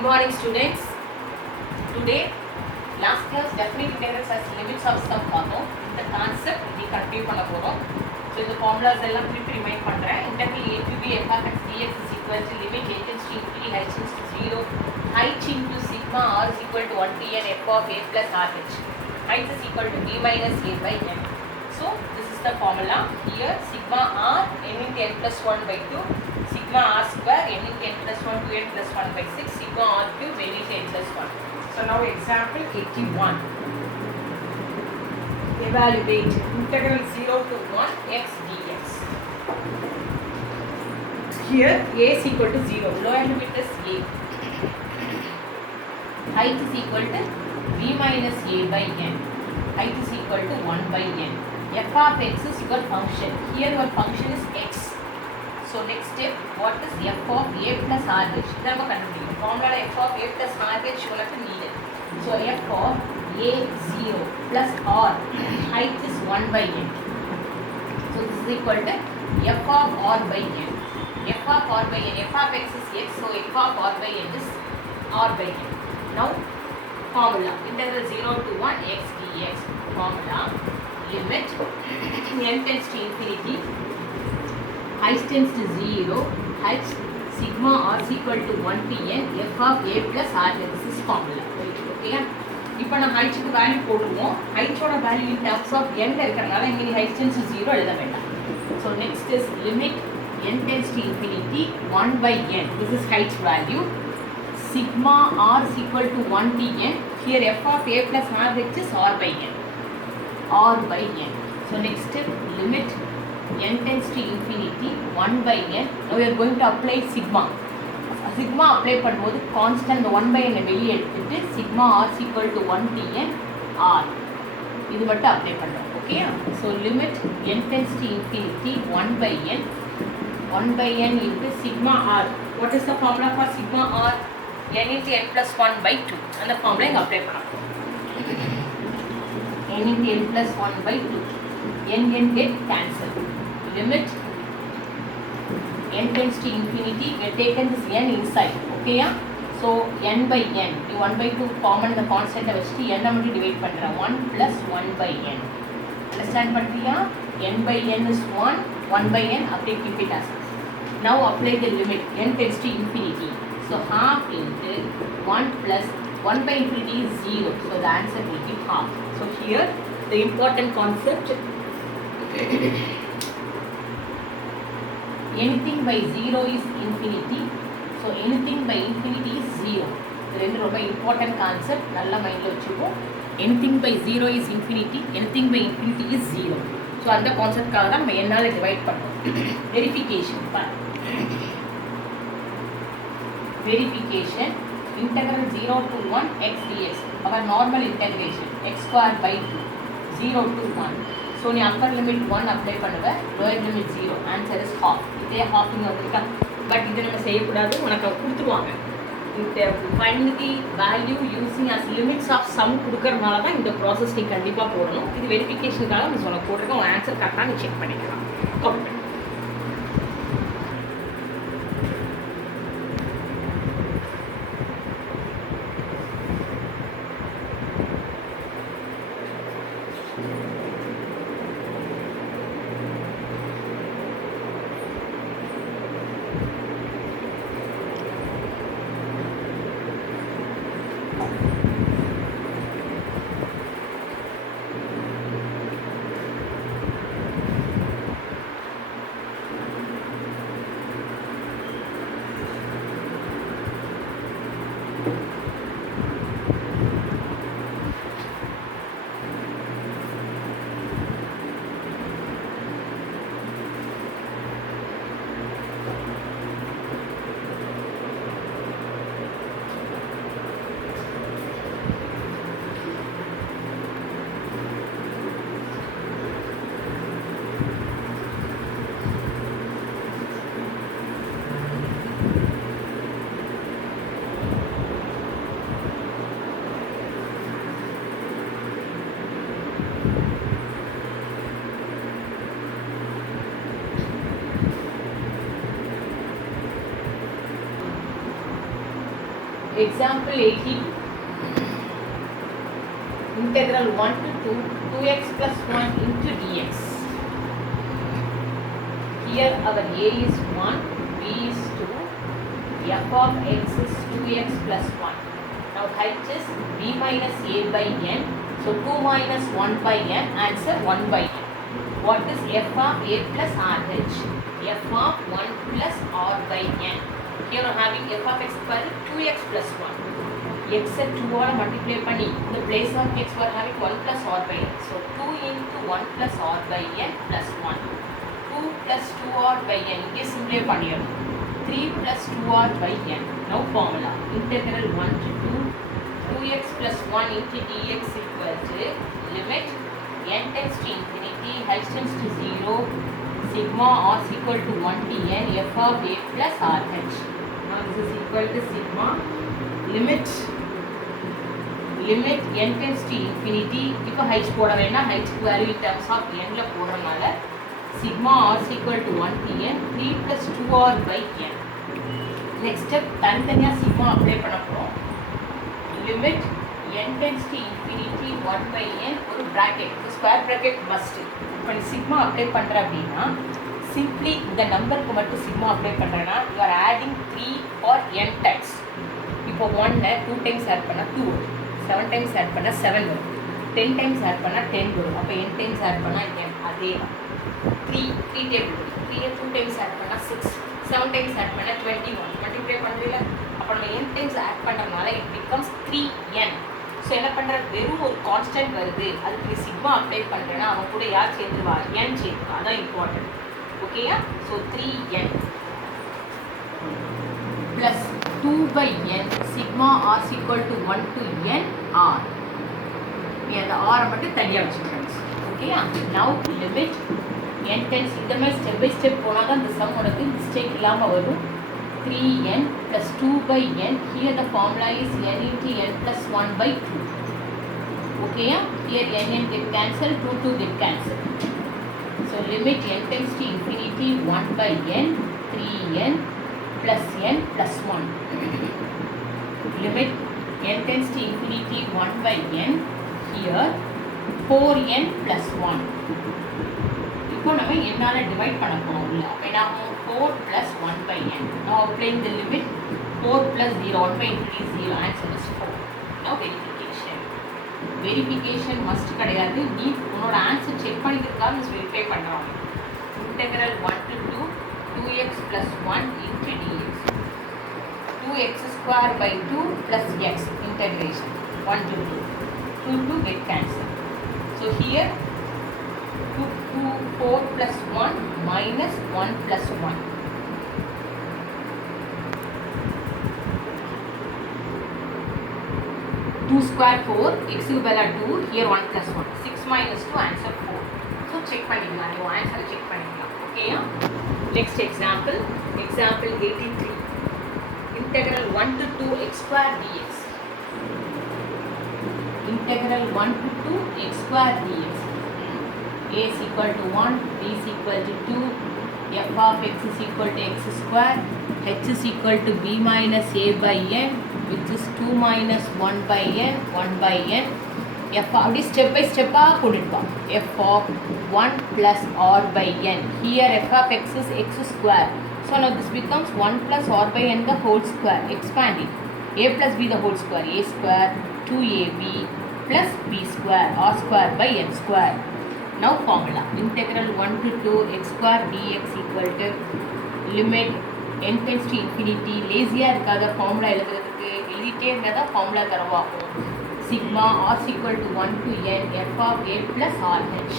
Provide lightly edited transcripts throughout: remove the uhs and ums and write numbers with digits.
Good morning, students. Today, last class definite integrals as limits of sum பார்த்தோம். இந்த concept நீ continue பண்ண போறோம். ஸோ இந்த ஃபார்முலாஸ் எல்லாம் திருப்பி ரிமைண்ட் பண்ணுறேன். integral a to b f of x dx is equal to limit a tends to infinity h tends to 0 h into sigma r is equal to 1 to n f of a plus r h. H is equal to b minus a by n. So this is the formula. Here sigma r n into n plus 1 by 2, sigma r square n into n plus 1 to n plus 1 by 6, sigma r cube n into n plus 1. So now example 81. Evaluate integral 0 to 1 x dx. Here a is equal to 0. Lower limit is a. Height is equal to b minus a by n. Height is equal to 1 by n. F of x is your function. Here your function is x. So next step, what is f of a plus rh? This is the formula. F of a plus rh you have to need it. So f of a 0 plus r, height is 1 by n. So this is equal to f of r by n. F of r by n. F of x is x. So f of r by n is r by n. Now formula. Integral 0 to 1 x dx. Formula. Limit n tends to infinity, h tends to 0, h sigma r is equal to 1 to n f of a plus r. This is formula. Okay. இப்போ நான் h க்கு value போடுவோம். h ஓட value in terms of n இருக்கறனால இங்க நீ h tends to 0 எழுத வேண்டாம். So next is limit n tends to infinity 1 by n. This is h value. Sigma r is equal to 1 to n. Here f of a plus r h is r by n. R by n. So next step, limit n tends to infinity 1 by n. Now we are going to apply sigma. Sigma apply பண்ணும்போது constant 1 by n வெளியே எடுத்துட்டு sigma r is equal to 1 to n r. இது மட்டும் apply பண்ணுறோம். Okay? So limit n tends to infinity 1 by n. 1 by n into sigma r. What is the formula for sigma r? n into n plus 1 by 2. அந்த formula இங்க apply பண்ணலாம். n into n plus 1 by 2. n get cancelled. Limit n tends to infinity. We have taken this n inside. Okay? So n by n. 1 by 2 common the constant வச்சுட்டு n மட்டும் divide பண்ணுறேன். 1 plus 1 by n. Understand பண்ணுறியா? n by n is 1. 1 by n அப்படியே keep it as is. Now apply the limit. n tends to infinity. So half into 1 plus 1 by infinity is 0. So the answer will be half. So here the important concept, anything by 0 is infinity. So anything by infinity is 0. இது ரெண்டு ரொம்ப important concept. நல்ல மைண்டில் வச்சுப்போம். Anything by 0 is infinity. Anything by infinity is 0. So அந்த கான்செப்ட்காக தான் நம்ம என்னால் டிவைட் பண்ணுறோம். Verification verification, integral 0 to 1 x dx, our normal integration, x square by 2, 0 to 1. So நீ upper limit 1 apply பண்ணுவ, lower limit 0, answer is half. இதே half இங்க வந்துருக்கா, பட் இது நம்ம செய்யக்கூடாது, உனக்கு கொடுத்துருவாங்க. Find the value using as limits of sum கொடுக்கறதுனால தான் இந்த ப்ராசஸ் நீ கண்டிப்பாக போடணும். இது வெரிஃபிகேஷனுக்காக நம்ம சொல்ல போட்டிருக்கோம், உன் ஆன்சர் கரெக்டாக நீ செக் பண்ணிக்கலாம். Okay. example 18, integral 1 to 2, 2x plus 1 into dx. Here our a is 1, b is 2, f of x is 2x plus 1. Now h is b minus a by n. So 2 minus 1 by n, answer 1 by n. What is f of a plus rh? F of 1 plus r by n. Here we are having f of x equal to 2x plus 1. X at 2 ஓட multiply பண்ணி in the place of x we are having 1 plus r by n. So 2 into 1 plus r by n plus 1. 2 plus 2r by n. இங்கே simplify பண்ணிடணும். 3 plus 2r by n. Now formula. Integral 1 to 2. 2x plus 1 into dx equal to limit n tends to infinity, h tends to 0, sigma r is equal to 1 to n, f of a plus rh. Now this is equal to sigma limit n tends to infinity. இப்போ h போட வேண்டாம், h value in terms of n ல போடுறனால sigma r is equal to 1 to n, 3 plus 2r by n. Next step தனித்தனியா sigma apply பண்ண போறோம். Limit n tends to infinity 1 by n ஒரு bracket, square bracket must. இப்போ நீ sigma apply பண்ற அப்படின்னா simply இந்த நம்பருக்கு மட்டும் sigma apply பண்றேன்னா you are adding 3 or n times. இப்போ 1 2 times add பண்ணா 2 வரும், 7 times add பண்ணா 7 வரும், 10 times add பண்ணா 10 வரும். அப்போ n times add பண்ணா n அதே தான். 3 டேபிள் 3 2 times add பண்ணா 6, 7 times add பண்ணா 21. மல்டிப்ளை பண்றீல, அப்போ நம்ம n times add பண்றதுனால it becomes 3n. ஸோ என்ன பண்ற, வெறும் ஒரு கான்ஸ்டன்ட் வருது, அதுக்கு நீ சிக்மா அப்ளை பண்றேன்னா அவன் கூட யார் சேர்ந்துருவா, n சேர்ந்துருவா. அதான் இம்பார்ட்டன்ட். ஓகேயா? So 3n plus 2 by n sigma r is equal to 1 to n r. நீ அந்த r மட்டும் தனியாக வச்சுக்கணும். ஓகேயா? நவ் லிமிட் n tends, இந்த மாதிரி ஸ்டெப் பை ஸ்டெப் போனால் தான் இந்த சம் உனக்கு மிஸ்டேக் இல்லாமல் வரும். 3n plus 2 by n. Here the formula is n into n plus 1 by 2. Okay, here n get cancelled, 2 get cancelled. So limit n tends to infinity 1 by n, 3n plus n plus 1. Limit n tends to infinity 1 by n. Here 4n plus 1. இப்போ நம்ம என்னால divide பண்ண போறோம் இல்ல, அப்ப நாம 4 plus 1 by n. Now applying the limit 4 plus 0, 1 by infinity 0, answer is 4. Now verification must கிடையாது, நீ உன்னோட ஆன்சர் செக் பண்ணிக்கிறதுக்காக நீ வெரிஃபை பண்றாங்க. Integral 1 to 2 2x plus 1 into dx. 2x square by 2 plus x integration 1 to 2 get cancelled. So here 4 plus 1 minus 1 plus 1. 2 square 4, x is 2, here 1 plus 1. 6 minus 2, answer 4. So check பண்ணிக்கலாம், you answer check பண்ணிக்கலாம். Okay? Next example 83. Integral 1 to 2 x square dx. Integral 1 to 2 x square dx. A is equal to 1, b is equal to 2, f of x is equal to x square, h is equal to b minus a by n, which is 2 minus 1 by n, 1 by n. F அப்படி step by ஸ்டெப்பாக கொடுப்போம். f of 1 plus r by n. Here f of x is x square. So now this becomes 1 plus r by n the whole square. Expanding. a plus b the whole square. a square 2ab plus b square r square by n square. Now formula. Integral 1 to 2 x square dx equal to limit n tends to infinity. லேசியாக இருக்காத formula எழுதுறதுக்கு எழுதிட்டே இருந்தால் தான் formula தரவாகும். Sigma r is equal to 1 to n f of a plus rh.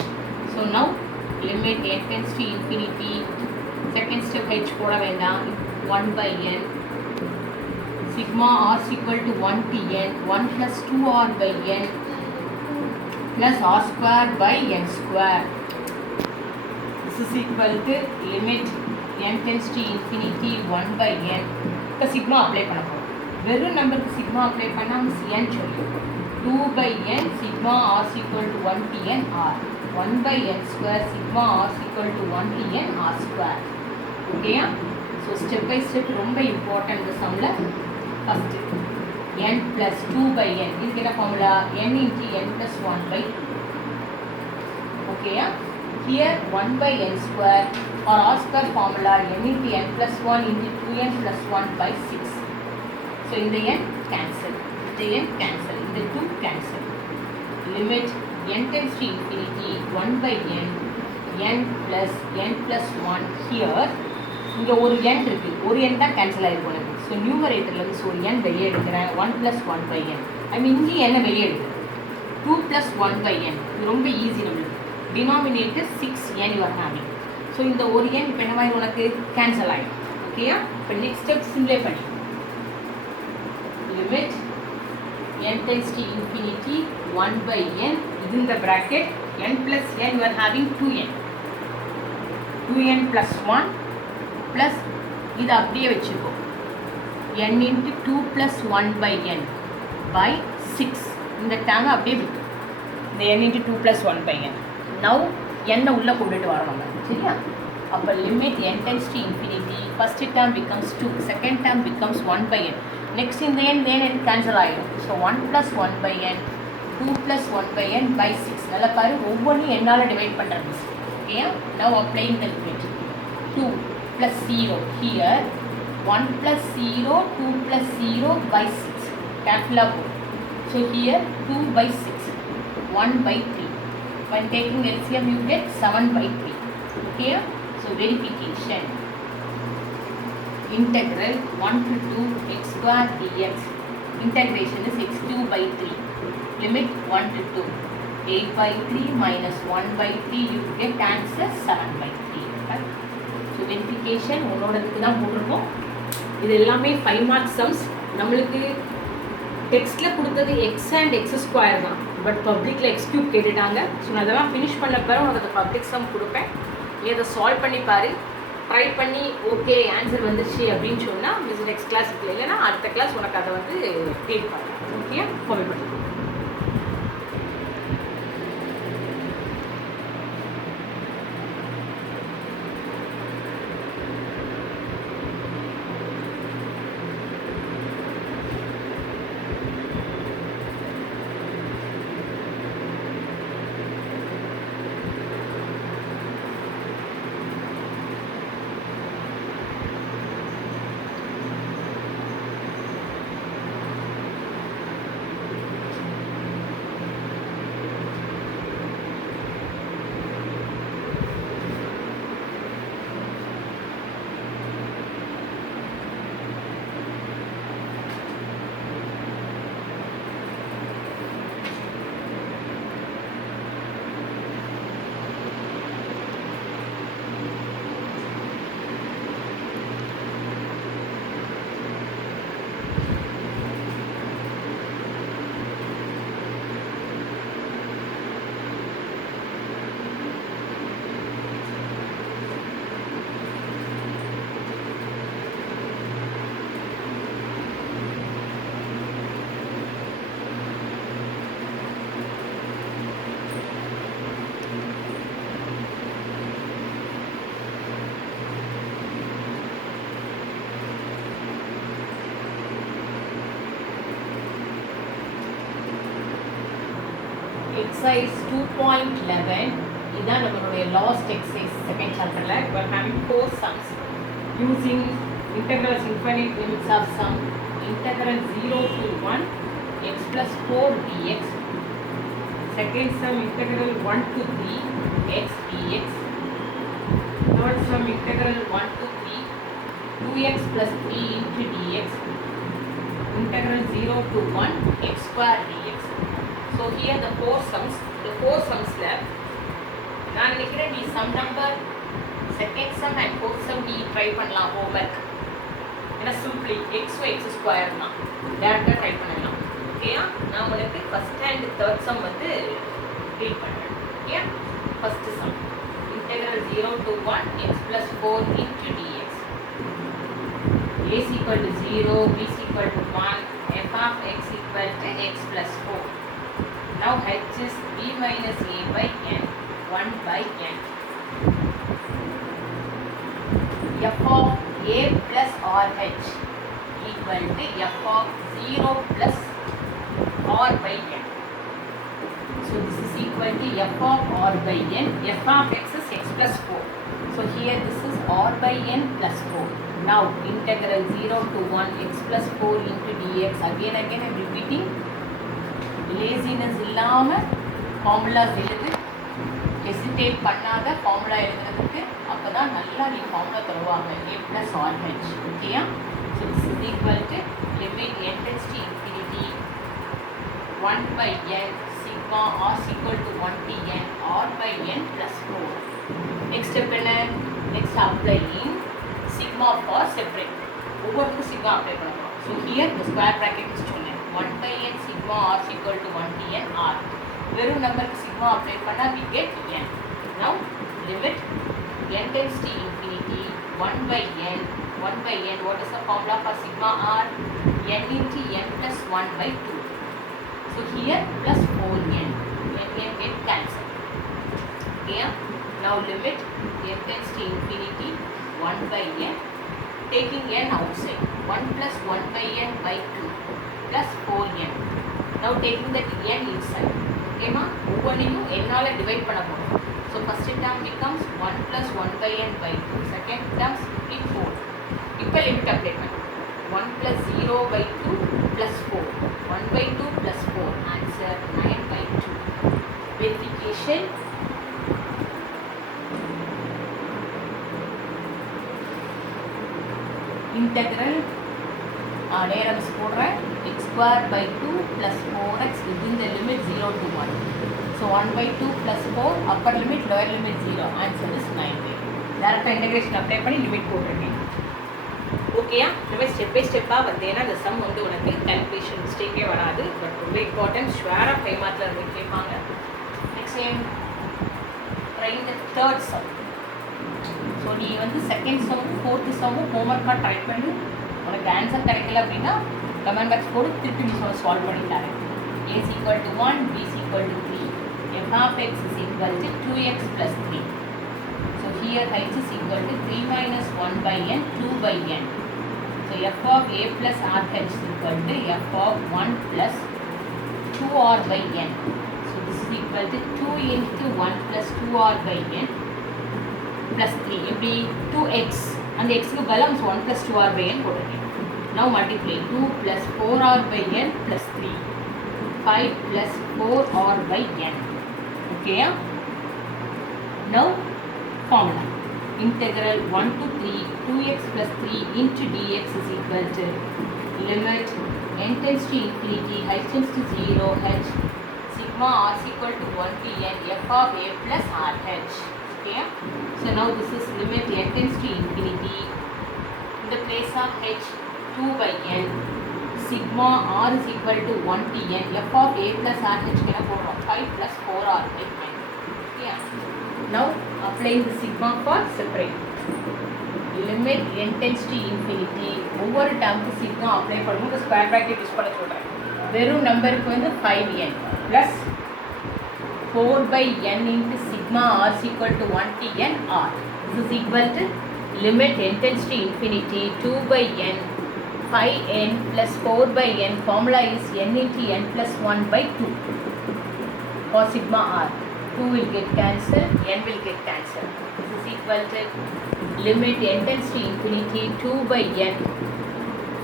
So now limit n tends to infinity. Second step h போட வேண்டாம், 1 by n. Sigma r is equal to 1 to n, 1 plus 2r by n plus r square by n square. This is equal to limit n tends to infinity 1 by n. இப்போ sigma apply பண்ண போகிறோம். வெறும் நம்பருக்கு sigma apply பண்ணால் n சொல்லிடும். 2 by n sigma r is equal to 1 to n r. 1 by n square sigma r is equal to 1 to n r square. Okay? So step by step ரொம்ப important இந்த சம்ல. First n plus 2 by n. This is the formula n into n plus 1 by 2. Okay, yeah? Here 1 by n square or r square formula n into n plus 1 into 2n plus 1 by 6. So in the n cancel. In the n cancel. In the 2 cancel. Limit n tends to infinity 1 by n n plus 1 here. இங்கே ஒரு n இருக்குது, ஒரு n தான் cancel ஆகிருக்கும் எனக்கு. So நியூமரேட்டர்லேருந்து so ஒரு n வெளியே எடுக்கிறேன், 1 + 1 by n. ஐ மீன் இங்கே n வெளியே எடுக்கிறேன், 2 + 1 by n. இது ரொம்ப ஈஸி நம்மளுக்கு. Denominator 6n you are having. So இந்த ஒரு n இப்போ என்ன மாதிரி உனக்கு கேன்சல் ஆகிடும். ஓகேயா? இப்போ நெக்ஸ்ட் ஸ்டெப் சிம்ப்ளை பண்ணி limit n tends to infinity 1 by n within the bracket n plus n you are having 2n plus 1 plus இது அப்படியே வச்சுக்கோ n into 2 plus 1 by n by 6 இந்த டேர்ம் அப்படியே விட்டு இந்த n into 2 plus 1 by n now n உள்ள கொண்டுட்டு வரணும் சரியா அப்ப limit n tends to infinity first term becomes 2 second term becomes 1 by n next in the n cancel ஆயிடும் so 1 plus 1 by n 2 plus 1 by n by 6 நல்லா பாரு ஒவ்வொன்றையும் என்னால டிவைட் பண்றது okay now applying the limit 2 plus 0 here 1 plus 0 2 plus 0 by 6 cancel up so here 2 by 6 1 by 3 when taking LCM you get 7 by 3 okay so verification integral 1 to 2 x square dx integration is x2 by 3 limit 1 to 2 8 by 3 minus 1 by 3 you get answer 7 by 3 right? So verification உன்னோடதுக்கு தான் போட்டிருக்கோம் இது எல்லாமே 5 mark sums நம்மளுக்கு டெக்ஸ்ட்டில் கொடுத்தது x and x square தான் but பப்ளிக்கில் x cube கேட்டுட்டாங்க so நான் அதெல்லாம் ஃபினிஷ் பண்ண பிறகு உனக்கு அந்த பப்ளிக் சம் கொடுப்பேன் நீ அதை சால்வ் பண்ணி பாரு ட்ரை பண்ணி ஓகே ஆன்சர் வந்துருச்சு அப்படின்னு சொன்னால் மிஸ் நெக்ஸ்ட் கிளாஸ் இல்லைன்னா அடுத்த கிளாஸ் உனக்கு அதை வந்து ரீட் பண்ணு ஓகே ஃபாலோ பண்ணி exercise 2.11 இதான் நம்மளுடைய லாஸ்ட் எக்ஸசைஸ் செகண்ட் சாப்டர்ல we are having 4 sums using integrals infinite limits of sum integral 0 to 1 x plus 4 dx second sum integral 1 to 3 x dx third sum integral 1 to 3 2x plus 3 into dx integral 0 to 1 x square dx so here the four sums left நான் நினைக்கிறேன் நீ sum number second sum and fourth sum நீ try பண்ணலாம் homework ஏன்னா simply x x square தான் டேரக்டா try பண்ணலாம் ஓகேயா நான் உங்களுக்கு first and third sum வந்து ரீட் பண்றேன் okay first sum integral 0 to 1 x plus 4 into dx a is equal to 0 b is equal to 1 f of x equal to x plus 4 now h is b minus a by n 1 by n f of a plus rh equal to f of 0 plus r by n. So this is equal to f of r by n. F of x is x plus 4. So here this is r by n plus 4. Now integral 0 to 1 x plus 4 into dx. Again I am repeating. Laziness illama formulas எழுது. Hesitate பண்ணாத formula எழுதுறதுக்கு அப்பதான் நல்லா நீ formula தருவாங்க. a plus rh. ஓகேயா? So this is equal to limit n tends to infinity 1 by n sigma r is equal to 1 to n r by n plus 4. Next step என்ன? Next applying sigma for separate. ஒவ்வொருக்கும் sigma apply பண்ணணும். So here the square bracket is சொன்னேன். 1 by n sigma r is equal to 1 to n r. வெறும் நம்பருக்கு sigma apply பண்ணா we get n. Now limit n tends to infinity 1 by n. 1 by n, what is the formula for sigma r? n into n plus 1 by 2. So here plus 4n. n get cancelled. Okay? Now limit n tends to infinity 1 by n. Taking n outside. 1 plus 1 by n by 2 plus 4n. Now taking that n inside. Okay ma? ஒவ்வொன்றையும் n-ஆல divide பண்ண போறோம். So first term becomes 1 plus 1 by n by 2. Second term simply 4. இப்போ limit apply பண்ணணும். 1 plus 0 by 2 plus 4. 1 by 2 plus 4. Answer 9 by 2. Verification. Integral நேரம் போடுறேன் x square by 2 plus 4x within the limit 0 to 1. So 1 by 2 plus 4 upper limit lower limit 0. Answer is 9. டேரக்டாக integration apply பண்ணி limit போட்டுருக்கேன். ஓகேயா? இந்த step by ஸ்டெப்பாக வந்தேன்னா இந்த சம் வந்து உனக்கு கால்குலேஷன் மிஸ்டேக்கே வராது. பட் ரொம்ப இம்பார்ட்டன்ட், ஷுவராக 5 மார்க்கில் இருந்து கேட்பாங்க. Next time try the third sum. So நீ வந்து செகண்ட் சம்மும் ஃபோர்த்து சம்மும் ஹோம்ஒர்க்காக ட்ரை பண்ணி உனக்கு ஆன்சர் கிடைக்கல அப்படின்னா கமெண்ட் பாக்ஸ் போட்டு திருப்பி நீ சால்வ் பண்ணி தரேன். a is equal to 1, b is equal to 3, f of x is equal to 2x plus 3. So here h is equal to 3 minus 1 by n, 2 by n. So f of a plus rh is equal to f of 1 plus 2r by n. So this is equal to 2 into 1 plus 2r by n plus 3. எப்படி 2x and x க்கு balance 1 plus 2r by n போட்டுருக்கேன். Now multiply 2 plus 4r by n plus 3. 5 plus 4r by n. Okay? Now formula. Integral 1 to 3 2x plus 3 into dx is equal to limit n tends to infinity h tends to 0 h sigma r is equal to 1 to n f of a plus rh. Okay? So now this is limit n tends to infinity. In the place of h 2 by n sigma r is equal to 1 to n f of a plus rh can போடுறோம் 5 plus 4r by n. Okay? Now applying the sigma for separate. Limit n tends to infinity. ஒவ்வொரு டேர்முக்கு sigma apply பண்ணும்போது square bracket use பண்ண சொல்றேன். வெறும் நம்பருக்கு வந்து 5n plus 4 by n into sigma r is equal to 1 to n r. This is equal to limit n tends to infinity 2 by n 5n plus 4 by n. Formula is n into n plus 1 by 2 for sigma r. 2 will get cancelled, n will get cancelled. This is equal to limit n tends to infinity 2 by n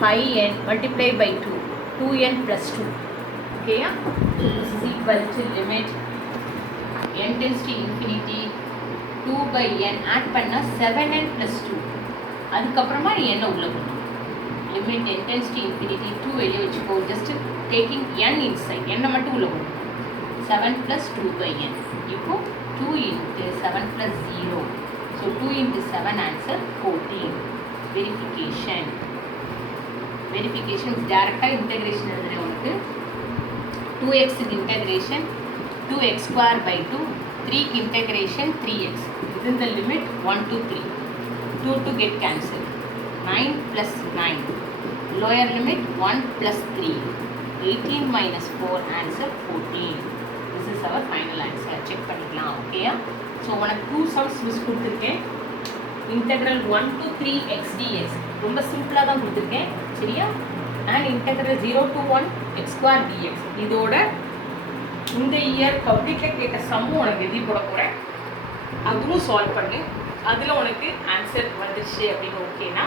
5n multiply by 2 2n plus 2. Okay? This is equal to limit n tends to infinity 2 by n add பண்ணா 7n plus 2. அதுக்கப்புறமா n உள்ள போடணும். Limit n tends to infinity 2 வெளியே வச்சுக்கோ. Just taking n inside. n மட்டும் உள்ள போடணும். 7 plus 2 by n. இப்போ 2 into 7 plus 0. So 2 into 7 answer 14. Verification. Verification directly integration எழுதுறேன் உனக்கு. 2x integration 2x square by 2. 3 integration 3x. Within the limit 1 to 3. 2 to get cancelled. 9 plus 9. Lower limit 1 plus 3. 18 minus 4 answer 14. This is our final answer. Check பண்ணிக்கலாம். Okay? So உனக்கு 2 sums miss கொடுத்துருக்கேன். Integral 1 to 3 x dx. ரொம்ப சிம்பிளாக தான் கொடுத்துருக்கேன் சரியா. And integral 0 to 1 x square dx. இதோட இந்த இயர் பப்ளிக்கில் கேட்ட சம்மும் உனக்கு எழுதி போட போகிறேன், அதுவும் சால்வ் பண்ணு. அதில் உனக்கு ஆன்சர் வந்துருச்சு அப்படின்னு ஓகேனா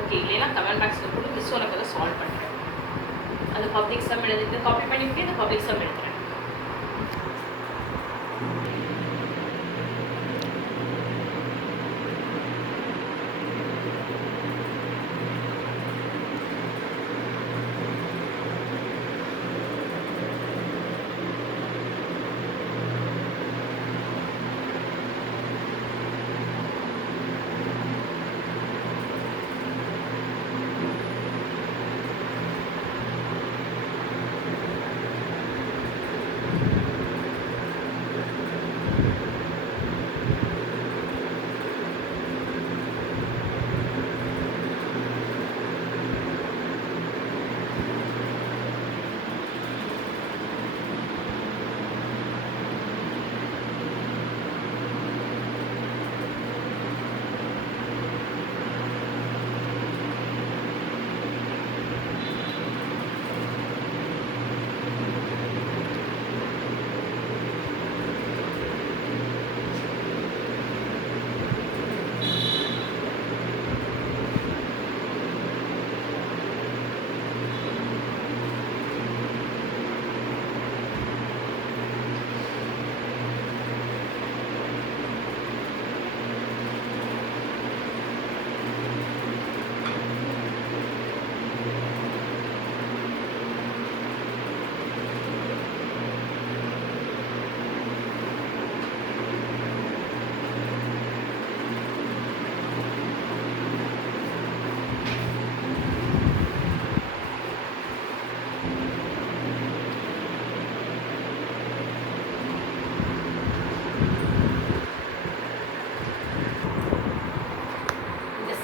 ஓகே, இல்லைன்னா கமெண்ட் பாக்ஸில் போட்டு மிஸ் உனக்கு அதை சால்வ் பண்ணுறேன். அது பப்ளிக் சம் எழுதிட்டு காப்பி பண்ணிவிட்டு இந்த பப்ளிக் சம் எழுதுறேன்.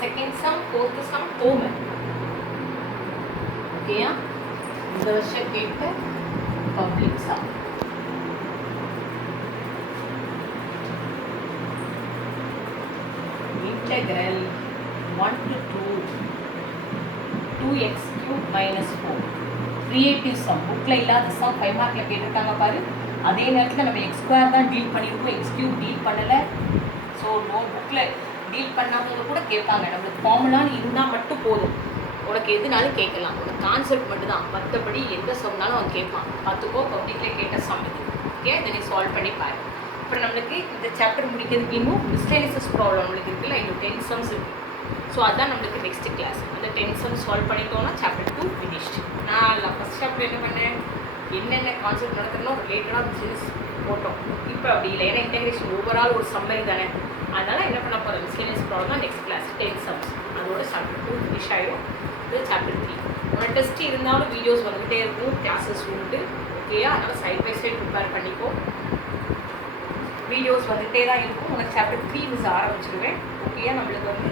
Second sum, fourth sum, home. Okay, இந்த வருஷம் கேட்ட public some. Integral 1 to 2x cube minus 4. Creative sum. புக்கில் இல்லாத சம் 5 மார்க்கில் கேட்டிருக்காங்க பாரு. அதே நேரத்தில் நம்ம x ஸ்கொயர் தான் டீல் பண்ணியிருக்கோம், x கியூப் டீல் பண்ணலை. ஸோ நோ புக்கில் டீல் பண்ணாதவங்க கூட கேட்பாங்க. நம்மளுக்கு ஃபார்முலான்னு இருந்தால் மட்டும் போதும், உனக்கு எதுனாலும் கேட்கலாம், உனக்கு கான்செப்ட் மட்டும் தான், மற்றபடி எந்த சம்னாலும் அவன் கேட்பான். பார்த்துக்கோ, பப்ளிக்கில் கேட்ட சம் இது. ஓகே, இதை நீ சால்வ் பண்ணி பாரு. அப்புறம் நம்மளுக்கு இந்த சாப்டர் முடிக்கிறதுக்கு இன்னும் மிஸ்லேனியஸ் ப்ராப்ளம் நம்மளுக்கு இருக்குல்ல, இன்னும் 10 சம்ஸ் இருக்குது. ஸோ அதுதான் நம்மளுக்கு நெக்ஸ்ட் கிளாஸ். அந்த 10 சம்ஸ் சால்வ் பண்ணிட்டோம்னா சாப்டர் 2 ஃபினிஷ்டு. நான் ஃபஸ்ட் சாப்டர் என்ன பண்ணேன், என்னென்ன கான்செப்ட் நடக்கணும் ரிலேட்டடாக பிஸ்னஸ் போட்டோம். இப்போ அப்படி இல்லை, ஏன்னா இன்டெகிரேஷன் ஓவரால் ஒரு சம்மரி தானே. அதனால் என்ன பண்ண போகிறோம், மிஸ்லேனியஸ் ப்ராப்ளம் தான் நெக்ஸ்ட் கிளாஸ் 10 சம்ஸ். அதோட சாப்டர் 2 ஃபினிஷ் ஆகிடும். இது சாப்டர் 3. உனக்கு டெஸ்ட் இருந்தாலும் வீடியோஸ் வந்துகிட்டே இருக்கும், கிளாஸஸ் உண்டு. ஓகேயா, அதனால் சைட் பை சைட் ப்ரிப்பேர் பண்ணிக்கோ. வீடியோஸ் வந்துகிட்டே தான் இருக்கும். உனக்கு சாப்டர் 3 மிஸ் ஆரம்பிச்சிருவேன். ஓகேயா, நம்மளுக்கு வந்து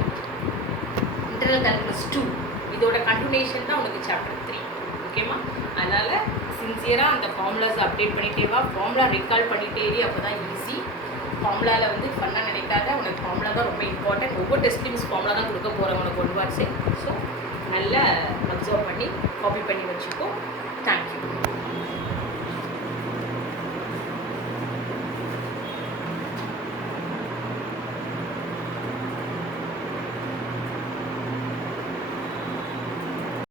இன்டர்னல் கால்குலஸ் 2 இதோட கண்டினியூஷன் தான் உனக்கு சாப்டர் 3. ஓகேம்மா, அதனால் சின்சியராக அந்த ஃபார்முலாஸ் அப்டேட் பண்ணிகிட்டே வா, ஃபார்முலா ரெக்கால் பண்ணிகிட்டே அப்போ தான் ஈஸி. ஃபார்முலாவில் வந்து ஃபன்னாக நினைக்காத, உனக்கு ஃபார்முலா தான் ரொம்ப இம்பார்ட்டன்ட். ஒவ்வொரு டெஸ்ட்லையும் மிஸ் ஃபார்முலா தான் கொடுக்க போகிறேன் உனக்கு 1 வாட்ஸே. ஸோ நல்லா அப்சர்வ் பண்ணி காப்பி பண்ணி வச்சுக்கோ. தேங்க்யூ.